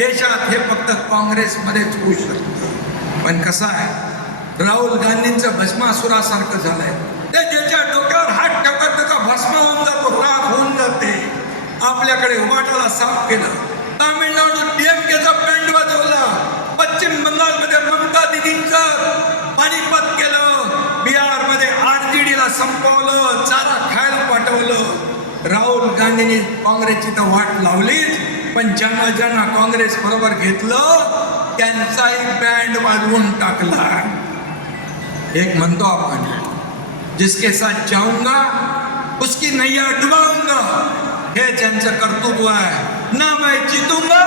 देशात हे फक्त काँग्रेसमध्येच होऊ शकतं. पण कसं आहे, राहुल गांधींचं भस्मासुरासारखं झालंय. ते ज्याच्या डोक्यावर हात ठेवतात त्याचा भस्म होऊन जातो, राख होऊन जाते. आपल्याकडे उबाटाला साफ केलं, तामिळनाडू डीएमकेचा बँड वाजवला, पश्चिम बंगालमध्ये ममता दिदींचा पाणीपत केलं, बिहारमध्ये आरजेडीला संपवलं, चारा खायला पाठवलं. राहुल गांधींनी काँग्रेसची तर वाट लावलीच, पण ज्यांना ज्यांना काँग्रेस बरोबर घेतलं त्यांचाही बँड वाजवून टाकला. एक म्हणतो आपण, जिसके साथ जाऊंगा उसकी नैया डुबाऊंगा, हे त्यांचं कर्तृत्व आहे. ना मैं जीतूंगा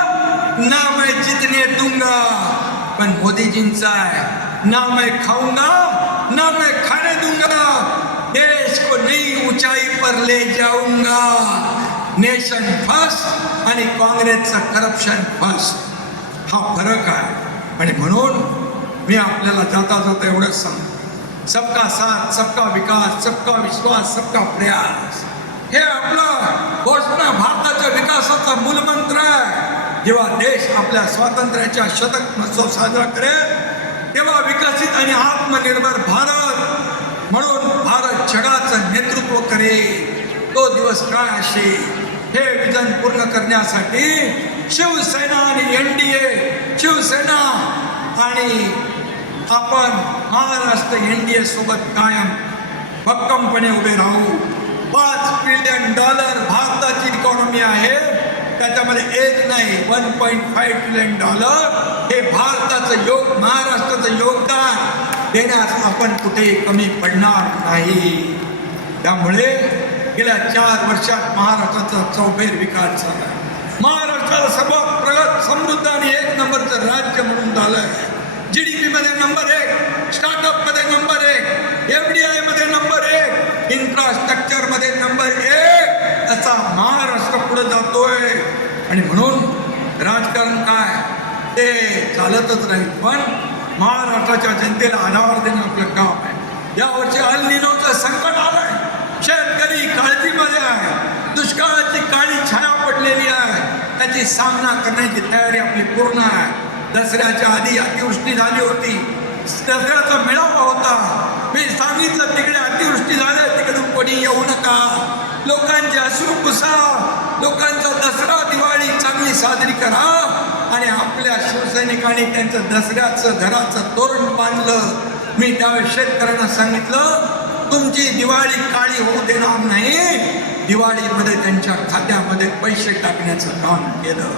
ना मैं जीतने दूंगा. पण मोदीजींचा आहे, ना मैं खाऊंगा ना मैं खाने दूंगा, देश को नई ऊंचाई पर ले जाऊंगा. नेशन फर्स्ट आणि काँग्रेसचं करप्शन फर्स्ट, हा फरक आहे. आणि म्हणून मी आपल्याला जाता जाता एवढंच सांगतो, सबका साथ, सबका विकास, सबका विश्वास, सबका प्रयास, हे आपलं घोषणा भारताच्या विकासाचा मूलमंत्र आहे. जेव्हा देश आपल्या स्वातंत्र्याच्या शतक महोत्सव साजरा करेल तेव्हा विकसित आणि आत्मनिर्भर भारत म्हणून भारत जगाचं नेतृत्व करेल. तो दिवस काय असेल, हे विजन पूर्ण करण्यासाठी शिवसेना आणि NDA, शिवसेना आणि आपण महाराष्ट्र NDA सोबत कायम भक्कमपणे उभे राहू. $5 ट्रिलियन भारताची इकॉनॉमी आहे, त्याच्यामध्ये एक नाही 1.5 ट्रिलियन हे भारताचं महाराष्ट्राचं योगदान देण्यास आपण कुठेही कमी पडणार नाही. त्यामुळे गेल्या 4 वर्षात महाराष्ट्राचा चौफेर विकास झाला. महाराष्ट्राला सर्वात प्रगत, समृद्ध आणि 1 नंबरचं राज्य म्हणून झालंय. GDP मध्ये नंबर 1, स्टार्टअप मध्ये नंबर 1, FDI मध्ये नंबर 1, इन्फ्रास्ट्रक्चर मध्ये नंबर 1, असा महाराष्ट्र पुढे जातोय. आणि म्हणून राजकारण काय ते चालतच राहील, पण महाराष्ट्राच्या जनतेला आधार देणं आपलं काम आहे. यावर्षी अल निनोचं संकट आलंय, शेतकरी काळजीमध्ये आहे, दुष्काळाची काळी छाया पडलेली आहे, त्याची सामना करण्याची तयारी आपली पूर्ण आहे. दसऱ्याच्या आधी अतिवृष्टी झाली होती, दसऱ्याचा मेळावा होता, मी सांगितलं तिकडे अतिवृष्टी झाल्या, तिकडून कोणी येऊ नका, लोकांचे अश्रू पुसा, लोकांचा दसरा दिवाळी चांगली साजरी करा. आणि आपल्या शिवसैनिकांनी त्यांचं दसऱ्याचं घराचं तोरण बांधलं. मी त्यावेळेस शेतकऱ्यांना सांगितलं, तुमची दिवाळी काळी होऊ देणार नाही, दिवाळीमध्ये त्यांच्या खात्यामध्ये पैसे टाकण्याचं काम केलं.